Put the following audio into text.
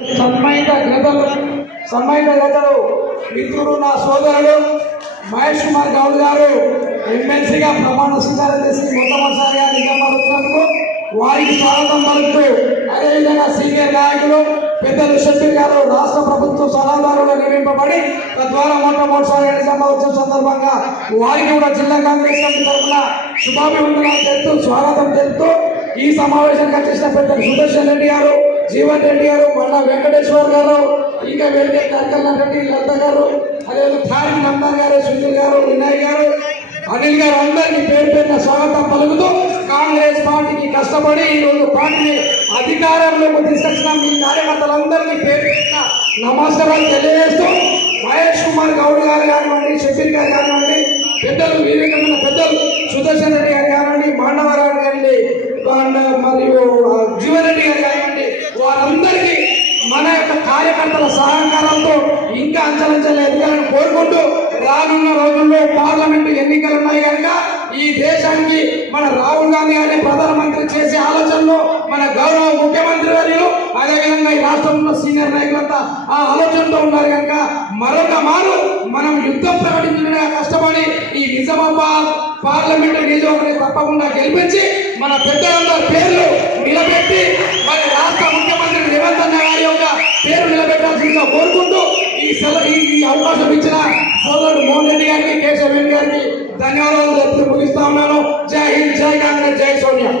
సన్మానిత గ్రతలు సన్మానిత గ్రతలు మిత్రుడు నా సోదరుడు మహేష్ కుమార్ గౌడ్ గారు. ఎమ్మెల్సీగా ప్రమాణ స్వీకారం చేసి మొట్టమొదటిసారిగా నిజామాబాద్ వారికి స్వాగతం పలుకుతూ అదేవిధంగా సీనియర్ నాయకులు పెద్దలు షబ్బీర్ గారు రాష్ట్ర ప్రభుత్వ సలహాదారులు నియమింపబడి తద్వారా మొట్టమొదటిసారిగా నిజామాబాద్ సందర్భంగా వారికి కూడా జిల్లా కాంగ్రెస్ కమిటీ తరఫున శుభాభివందనాలు తెలుపుతూ స్వాగతం తెలుపుతూ ఈ సమావేశానికి వచ్చేసిన పెద్దలు సుదర్శన్ రెడ్డి గారు జీవన్ రెడ్డి గారు మళ్ళా వెంకటేశ్వర్ గారు ఇంకా వెంకట నరకన్న రెడ్డి లత గారు అదే తారిక్ నందన్ గారు సునీల్ గారు వినయ్ గారు అనిల్ గారు అందరికీ పేరు పేరున స్వాగతం పలుకుతూ కాంగ్రెస్ పార్టీకి కష్టపడి ఈ పార్టీని అధికారంలోకి తీసుకొచ్చిన మీ కార్యకర్తలందరికీ పేరు పెట్టిన నమస్కారాలు తెలియజేస్తూ మహేష్ కుమార్ గౌడ్ గారు కానివ్వండి షఫీర్ గారు కానివ్వండి పెద్దలు వివేకమైన పెద్దలు సుదర్శన్ రెడ్డి గారు కానివ్వండి మాండవరావు గారిని అండ్ మరియు ఆ, జీవన్ రెడ్డి గారు కానివ్వండి వారందరికీ మన యొక్క కార్యకర్తల సహకారంతో ఇంకా అంచలంచలు ఎదగాలని కోరుకుంటూ రానున్న రోజుల్లో పార్లమెంటు ఎన్నికలు ఉన్నాయి కనుక ఈ దేశానికి మన రాహుల్ గాంధీ గారిని ప్రధానమంత్రి చేసే ఆలోచనలో మన గౌరవ ముఖ్యమంత్రి వర్యులు అదేవిధంగా ఈ రాష్ట్రంలో సీనియర్ నాయకులంతా ఆ ఆలోచనతో ఉన్నారు కనుక మరొక మారు మనం యుద్ధం ప్రకటించిన కష్టపడి ఈ నిజామాబాద్ పార్లమెంటు నియోజకవర్గాన్ని తప్పకుండా గెలిపించి మన పెద్దలందరి పేర్లు నిలబెట్టి మరి రాష్ట్ర ముఖ్యమంత్రి నిలబెట్టాల్సిందిగా కోరుకుంటూ ఈ సెల ఈ అవకాశం ఇచ్చిన సోదరుడు మోహన్ రెడ్డి గారికి కేశవ్ రెడ్డి గారికి ధన్యవాదాలు చెప్తూ ముగిస్తా ఉన్నాను. జై హింద్ జై కాంగ్రెస్ జై సోనియా.